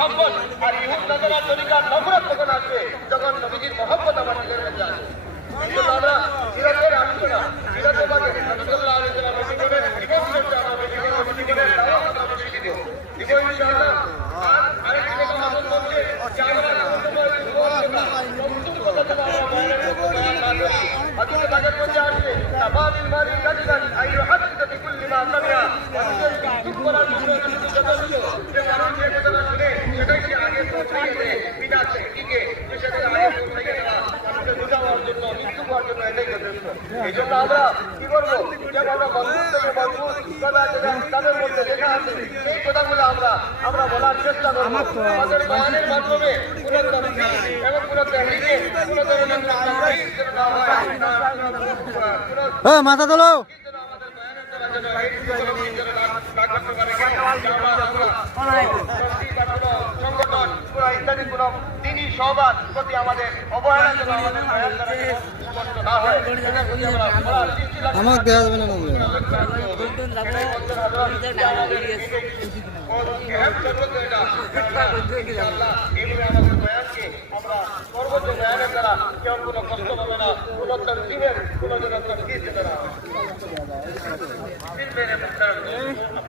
মহব্বত আর ইহুদ নাসারা তরিকার নফরত তখন আসবে যখন নবীজির মহব্বত আমার দিলের মধ্যে আসবে। এই জন্য আমরা সিরাতের আলোচনা, সিরাতে পাকে রাসূলুল্লাহ আলাইহিস সাল্লামের জীবনের জীবন চর্চা আমরা জীবনের দাওয়াত আমরা বেশি দিব ইনশাআল্লাহ। আর আরেকটি কথা আমাদের বলছে যে আমরা হাদিসে পাকের মধ্যে আসছে তাবাদিল মারি কাদিবান আইয়ু হাদিসা বিকুল্লি মা সামিআ, মানুষের চুপ করার জন্য যথেষ্ট যে মানুষ যে কথা শুনে সেটাই কি আগে পৌঁছাইয়ে দেয় বিনা টেকনিকে, সেটাকে আগে পৌঁছাইয়ে দেওয়া মানুষের বোঝাবার জন্য মৃত্যু হওয়ার জন্য এটাই যথেষ্ট। এই জন্য আমরা কি করবো, যে আমরা মজবুত থেকে মজবুত কথা যেটা কিতাবের মধ্যে লেখা আছে সেই কথাগুলো আমরা বলার চেষ্টা করবো। আমাদের বয়ানের মাধ্যমে কোনো তরফি এবং কোনো তেহরিকে কোনো ধরনের মাথা তোলো। ইত্যাদি কোন দিনই সহবাদ প্রতি আমাদের অবহেলা যেন আমাদের না হয়। আমাকে দেওয়া যাবে না। আমরা সর্বোচ্চ বয়ানের দ্বারা কেউ কোনো কষ্ট পাবে না, কোনো দিনের কোনো যেন